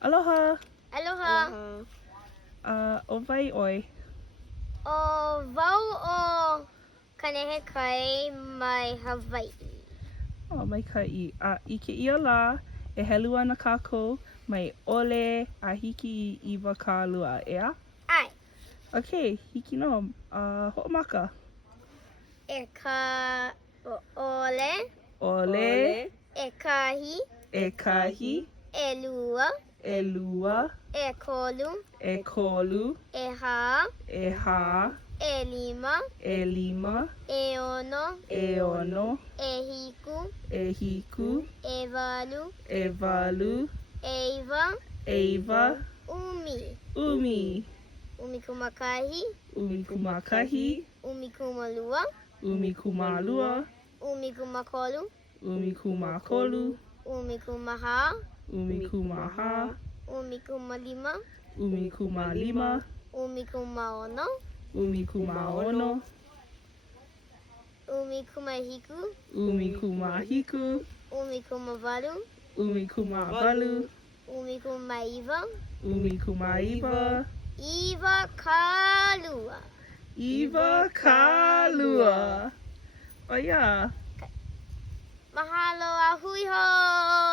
Aloha. Aloha. O vai oi. O wau o kanehe kai mai Hawaiʻi. Oh, mai kai. I ke ia la, e helu ana kākou mai ole a hiki I iwa kālua, ea? Ai. Okay, hiki no. Ho'omaka. E ka ole. Ole. E kahi. E kahi. E lua. E lua. E kolu. E kolu. E hā. E hā. E lima. E lima. E ono. E ono. E hiku. E hiku. E walu. E walu. E iwa. Eiva. Umi. Umi. Umi kumakahi. Umi kumakahi. Umi kumalua. Umi kumalua. Umi kumakolu. Umi kumakolu. Umi kumaha. Umi kumaha. Umi kumalima. Umi kumalima. Umi kumaono. Umi kumaono. Umi kumahiku. Umi kumahiku. Umi kumawalu. Umi kumavalu. Umi kumaiva. Umi kumaiva. Iwa kalua. Iwa kalua. Oh yeah. Mahalo a hui hou.